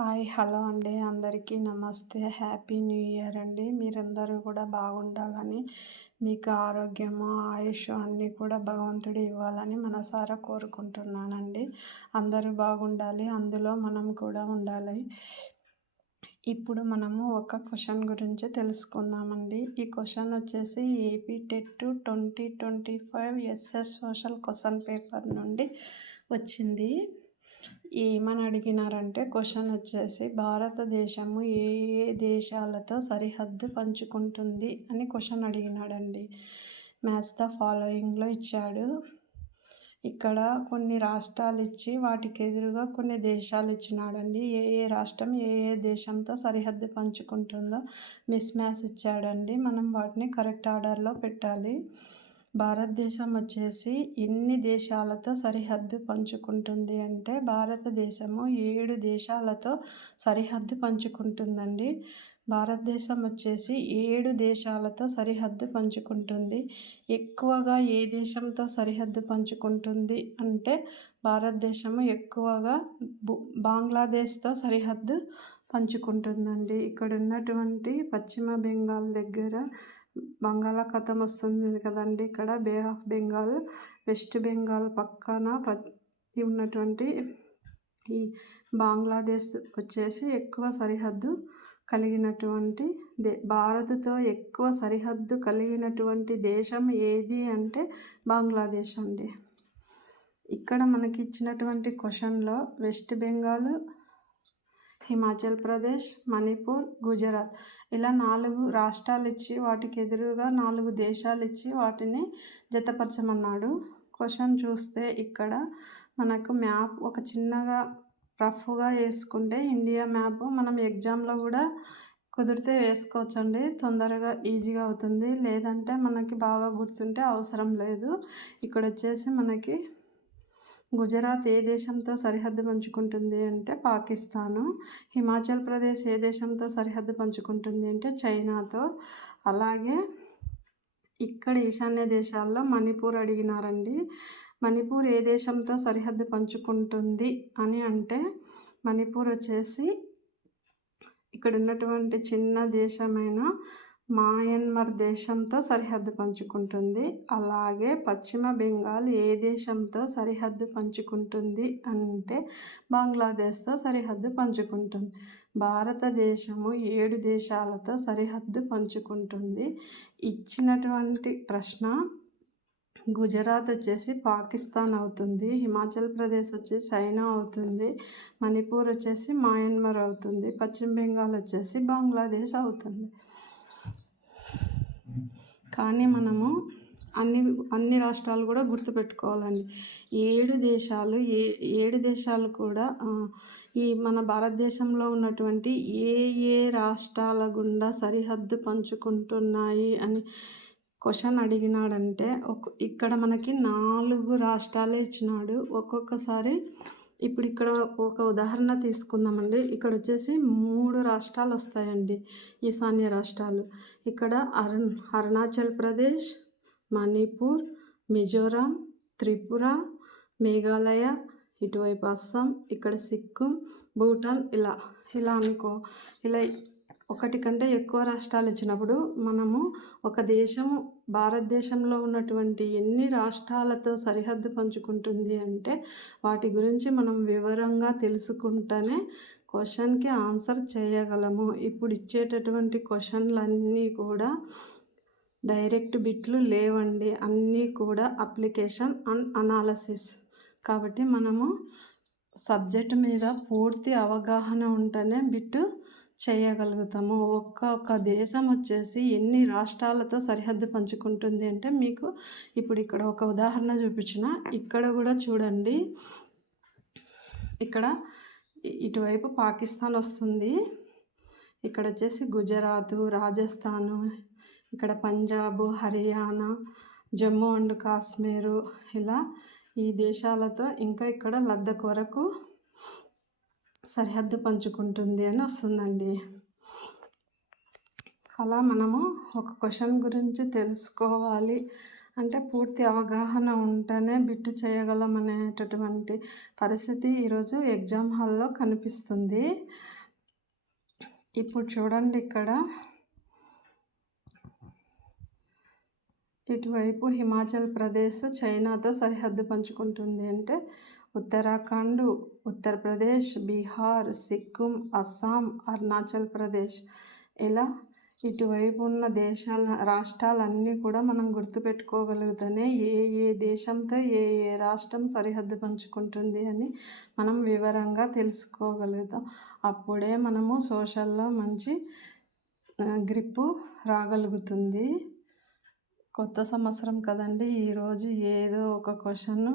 Hi hello అండి, అందరికీ నమస్తే. హ్యాపీ న్యూ ఇయర్ అండి. మీరందరూ కూడా బాగుండాలని, మీకు ఆరోగ్యము ఆయుష్ అన్నీ కూడా భగవంతుడు ఇవ్వాలని మనసారా కోరుకుంటున్నానండి. అందరూ బాగుండాలి, అందులో మనం కూడా ఉండాలి. ఇప్పుడు మనము ఒక క్వశ్చన్ గురించి తెలుసుకుందామండి. ఈ క్వశ్చన్ వచ్చేసి AP TET 2025 SS social question paper నుండి వచ్చింది. ఏమని అడిగినారంటే క్వశ్చన్ వచ్చేసి భారతదేశము ఏ ఏ దేశాలతో సరిహద్దు పంచుకుంటుంది అని క్వశ్చన్ అడిగినాడండి. మ్యాచ్ ద ఫాలోయింగ్లో ఇచ్చాడు. ఇక్కడ కొన్ని రాష్ట్రాలు ఇచ్చి వాటికి ఎదురుగా కొన్ని దేశాలు ఇచ్చినాడండి. ఏ ఏ రాష్ట్రం ఏ ఏ దేశంతో సరిహద్దు పంచుకుంటుందో మిస్ మ్యాచ్ ఇచ్చాడండి. మనం వాటిని కరెక్ట్ ఆర్డర్లో పెట్టాలి. భారతదేశం వచ్చేసి ఎన్ని దేశాలతో సరిహద్దు పంచుకుంటుంది అంటే భారతదేశము 7 దేశాలతో సరిహద్దు పంచుకుంటుందండి. భారతదేశం వచ్చేసి 7 దేశాలతో సరిహద్దు పంచుకుంటుంది. ఎక్కువగా ఏ దేశంతో సరిహద్దు పంచుకుంటుంది అంటే భారతదేశము ఎక్కువగా బంగ్లాదేశ్తో సరిహద్దు పంచుకుంటుందండి. ఇక్కడ ఉన్నటువంటి పశ్చిమ బెంగాల్ దగ్గర బంగాళాఖాతం వస్తుంది కదండి, ఇక్కడ బే ఆఫ్ బెంగాల్, వెస్ట్ బెంగాల్ పక్కన ఉన్నటువంటి ఈ బంగ్లాదేశ్ వచ్చేసి ఎక్కువ సరిహద్దు కలిగినటువంటి భారత్తో ఎక్కువ సరిహద్దు కలిగినటువంటి దేశం ఏది అంటే బంగ్లాదేశ్ అండి. ఇక్కడ మనకి ఇచ్చినటువంటి క్వశ్చన్లో వెస్ట్ బెంగాల్, హిమాచల్ ప్రదేశ్, మణిపూర్, గుజరాత్ ఇలా 4 రాష్ట్రాలు ఇచ్చి వాటికి ఎదురుగా 4 దేశాలు ఇచ్చి వాటిని జతపరచమన్నాడు. క్వశ్చన్ చూస్తే ఇక్కడ మనకు మ్యాప్ ఒక చిన్నగా రఫ్గా వేసుకుంటే ఇండియా మ్యాప్ మనం ఎగ్జామ్లో కూడా కుదిరితే వేసుకోవచ్చండి, తొందరగా ఈజీగా అవుతుంది. లేదంటే మనకి బాగా గుర్తుంటే అవసరం లేదు. ఇక్కడ వచ్చేసి మనకి గుజరాత్ ఏ దేశంతో సరిహద్దు పంచుకుంటుంది అంటే పాకిస్తాను. హిమాచల్ ప్రదేశ్ ఏ దేశంతో సరిహద్దు పంచుకుంటుంది అంటే చైనాతో. అలాగే ఇక్కడ ఈశాన్య దేశాల్లో మణిపూర్ అడిగినారండి. మణిపూర్ ఏ దేశంతో సరిహద్దు పంచుకుంటుంది అని అంటే మణిపూర్ వచ్చేసి ఇక్కడ ఉన్నటువంటి చిన్న దేశమైన మయన్మార్ దేశంతో సరిహద్దు పంచుకుంటుంది. అలాగే పశ్చిమ బెంగాల్ ఏ దేశంతో సరిహద్దు పంచుకుంటుంది అంటే బంగ్లాదేశ్తో సరిహద్దు పంచుకుంటుంది. భారతదేశము 7 దేశాలతో సరిహద్దు పంచుకుంటుంది. ఇచ్చినటువంటి ప్రశ్న గుజరాత్ వచ్చేసి పాకిస్తాన్ అవుతుంది, హిమాచల్ ప్రదేశ్ వచ్చేసి చైనా అవుతుంది, మణిపూర్ వచ్చేసి మయన్మార్ అవుతుంది, పశ్చిమ బెంగాల్ వచ్చేసి బంగ్లాదేశ్ అవుతుంది. కానీ మనము అన్ని రాష్ట్రాలు కూడా గుర్తుపెట్టుకోవాలండి. 7 దేశాలు కూడా ఈ మన భారతదేశంలో ఉన్నటువంటి ఏ రాష్ట్రాల గుండా సరిహద్దు పంచుకుంటున్నాయి అని క్వశ్చన్ అడిగినాడంటే ఇక్కడ మనకి 4 రాష్ట్రాలే ఇచ్చినాడు. ఒక్కొక్కసారి ఇప్పుడు ఇక్కడ ఒక ఉదాహరణ తీసుకుందామండి. ఇక్కడ వచ్చేసి 3 రాష్ట్రాలు వస్తాయండి, ఈశాన్య రాష్ట్రాలు. ఇక్కడ అరుణాచల్ ప్రదేశ్, మణిపూర్, మిజోరాం, త్రిపుర, మేఘాలయ, ఇటువైపు అస్సాం, ఇక్కడ సిక్కిం, భూటాన్ ఇలా అనుకో. ఇలా ఒకటి కంటే ఎక్కువ రాష్ట్రాలు ఇచ్చినప్పుడు మనము ఒక దేశము భారతదేశంలో ఉన్నటువంటి ఎన్ని రాష్ట్రాలతో సరిహద్దు పంచుకుంటుంది అంటే వాటి గురించి మనం వివరంగా తెలుసుకుంటేనే క్వశ్చన్కి ఆన్సర్ చేయగలము. ఇప్పుడు ఇచ్చేటటువంటి క్వశ్చన్లన్నీ కూడా డైరెక్ట్ బిట్లు లేవండి, అన్నీ కూడా అప్లికేషన్ అండ్ అనాలసిస్. కాబట్టి మనము సబ్జెక్ట్ మీద పూర్తి అవగాహన ఉంటేనే బిట్టు చేయగలుగుతాము. ఒక్కొక్క దేశం వచ్చేసి ఎన్ని రాష్ట్రాలతో సరిహద్దు పంచుకుంటుంది అంటే మీకు ఇప్పుడు ఇక్కడ ఒక ఉదాహరణ చూపించిన. ఇక్కడ కూడా చూడండి, ఇక్కడ ఇటువైపు పాకిస్తాన్ వస్తుంది, ఇక్కడ వచ్చేసి గుజరాత్, రాజస్థాను, ఇక్కడ పంజాబ్, హర్యానా, జమ్మూ అండ్ కాశ్మీరు ఇలా ఈ దేశాలతో ఇంకా ఇక్కడ లద్దాఖ్ వరకు సరిహద్దు పంచుకుంటుంది అని వస్తుందండి. అలా మనము ఒక క్వశ్చన్ గురించి తెలుసుకోవాలి అంటే పూర్తి అవగాహన ఉంటేనే బిట్టు చేయగలం అనేటటువంటి పరిస్థితి ఈరోజు ఎగ్జామ్ హాల్లో కనిపిస్తుంది. ఇప్పుడు చూడండి, ఇక్కడ ఇటువైపు హిమాచల్ ప్రదేశ్ చైనాతో సరిహద్దు పంచుకుంటుంది. అంటే ఉత్తరాఖండ్, ఉత్తరప్రదేశ్, బీహార్, సిక్కిం, అస్సాం, అరుణాచల్ ప్రదేశ్, ఇలా ఇటువైపు ఉన్న రాష్ట్రాలన్నీ కూడా మనం గుర్తుపెట్టుకోగలుగుతూనే ఏ దేశంతో ఏ రాష్ట్రం సరిహద్దు పంచుకుంటుంది అని మనం వివరంగా తెలుసుకోగలుగుతాం. అప్పుడే మనము సోషల్లో మంచి గ్రిప్పు రాగలుగుతుంది. కొత్త సంవత్సరం కదండి, ఈరోజు ఏదో ఒక క్వశ్చన్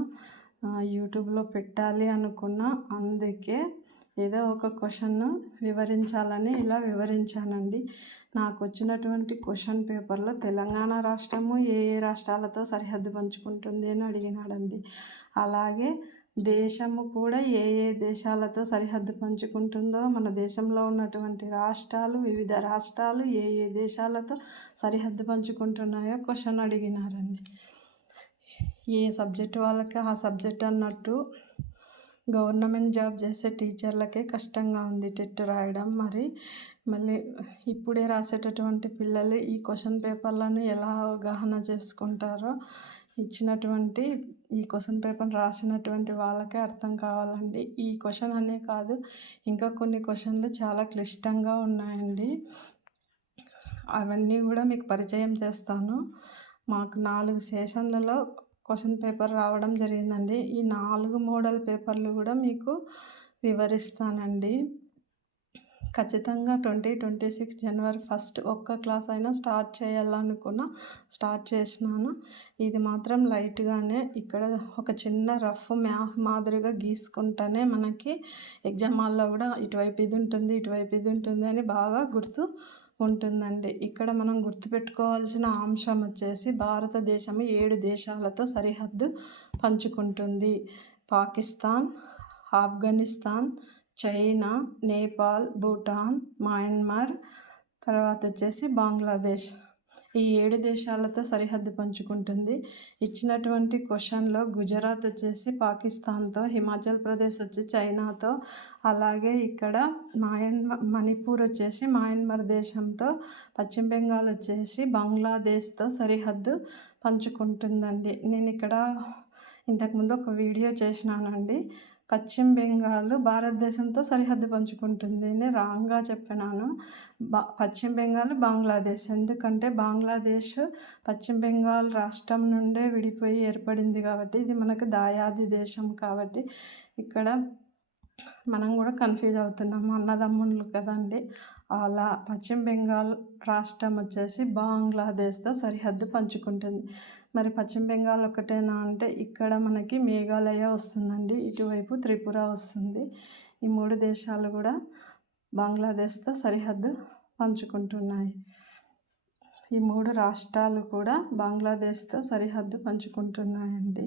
యూట్యూబ్లో పెట్టాలి అనుకున్నా, అందుకే ఏదో ఒక క్వశ్చన్ వివరించాలని ఇలా వివరించానండి. నాకు వచ్చినటువంటి క్వశ్చన్ పేపర్లో తెలంగాణ రాష్ట్రము ఏ రాష్ట్రాలతో సరిహద్దు పంచుకుంటుంది అని అడిగినాడండి. అలాగే దేశము కూడా ఏ దేశాలతో సరిహద్దు పంచుకుంటుందో, మన దేశంలో ఉన్నటువంటి రాష్ట్రాలు, వివిధ రాష్ట్రాలు ఏ దేశాలతో సరిహద్దు పంచుకుంటున్నాయో క్వశ్చన్ అడిగినారండి. ఏ సబ్జెక్ట్ వాళ్ళకి ఆ సబ్జెక్ట్ అన్నట్టు గవర్నమెంట్ జాబ్ చేసే టీచర్లకే కష్టంగా ఉంది టెట్ రాయడం. మళ్ళీ ఇప్పుడే రాసేటటువంటి పిల్లలు ఈ క్వశ్చన్ పేపర్లను ఎలా అవగాహన చేసుకుంటారో ఇచ్చినటువంటి ఈ క్వశ్చన్ పేపర్ రాసినటువంటి వాళ్ళకే అర్థం కావాలండి. ఈ క్వశ్చన్ అనే కాదు, ఇంకా కొన్ని క్వశ్చన్లు చాలా క్లిష్టంగా ఉన్నాయండి. అవన్నీ కూడా మీకు పరిచయం చేస్తాను. మాకు 4 సెషన్లలో క్వశ్చన్ పేపర్ రావడం జరిగిందండి. ఈ 4 మోడల్ పేపర్లు కూడా మీకు వివరిస్తానండి. ఖచ్చితంగా 2026 జనవరి 1 ఒక్క క్లాస్ అయినా స్టార్ట్ చేయాలనుకున్నా స్టార్ట్ చేసినాను. ఇది మాత్రం లైట్గానే, ఇక్కడ ఒక చిన్న రఫ్ మ్యాప్ మాదిరిగా గీసుకుంటేనే మనకి ఎగ్జామ్ హాల్లో కూడా ఇటువైపు ఇది ఉంటుంది, ఇటువైపు ఇది ఉంటుంది అని బాగా గుర్తు ఉంటుందండి. ఇక్కడ మనం గుర్తుపెట్టుకోవాల్సిన అంశం వచ్చేసి భారతదేశం 7 దేశాలతో సరిహద్దు పంచుకుంటుంది. పాకిస్తాన్, ఆఫ్ఘనిస్తాన్, చైనా, నేపాల్, భూటాన్, మయన్మార్, తర్వాత వచ్చేసి బంగ్లాదేశ్, ఈ 7 దేశాలతో సరిహద్దు పంచుకుంటుంది. ఇచ్చినటువంటి క్వశ్చన్లో గుజరాత్ వచ్చేసి పాకిస్తాన్తో, హిమాచల్ ప్రదేశ్ వచ్చి చైనాతో, అలాగే ఇక్కడ మణిపూర్ వచ్చేసి మయన్మార్ దేశంతో, పశ్చిమ బెంగాల్ వచ్చేసి బంగ్లాదేశ్తో సరిహద్దు పంచుకుంటుందండి. నేను ఇక్కడ ఇంతకుముందు ఒక వీడియో చేసినానండి. పశ్చిమ బెంగాల్ భారతదేశంతో సరిహద్దు పంచుకుంటుంది అని రాంగ్గా చెప్పినాను. పశ్చిమ బెంగాల్ బంగ్లాదేశ్, ఎందుకంటే బంగ్లాదేశ్ పశ్చిమ బెంగాల్ రాష్ట్రం నుండే విడిపోయి ఏర్పడింది కాబట్టి, ఇది మనకు దాయాది దేశం కాబట్టి ఇక్కడ మనం కూడా కన్ఫ్యూజ్ అవుతున్నాము, అన్నదమ్ముళ్ళు కదండి. అలా పశ్చిమ బెంగాల్ రాష్ట్రం వచ్చేసి బంగ్లాదేశ్తో సరిహద్దు పంచుకుంటుంది. మరి పశ్చిమ బెంగాల్ ఒకటేనా అంటే ఇక్కడ మనకి మేఘాలయ వస్తుందండి, ఇటువైపు త్రిపుర వస్తుంది. ఈ 3 దేశాలు కూడా బంగ్లాదేశ్తో సరిహద్దు పంచుకుంటున్నాయి. ఈ 3 రాష్ట్రాలు కూడా బంగ్లాదేశ్తో సరిహద్దు పంచుకుంటున్నాయండి.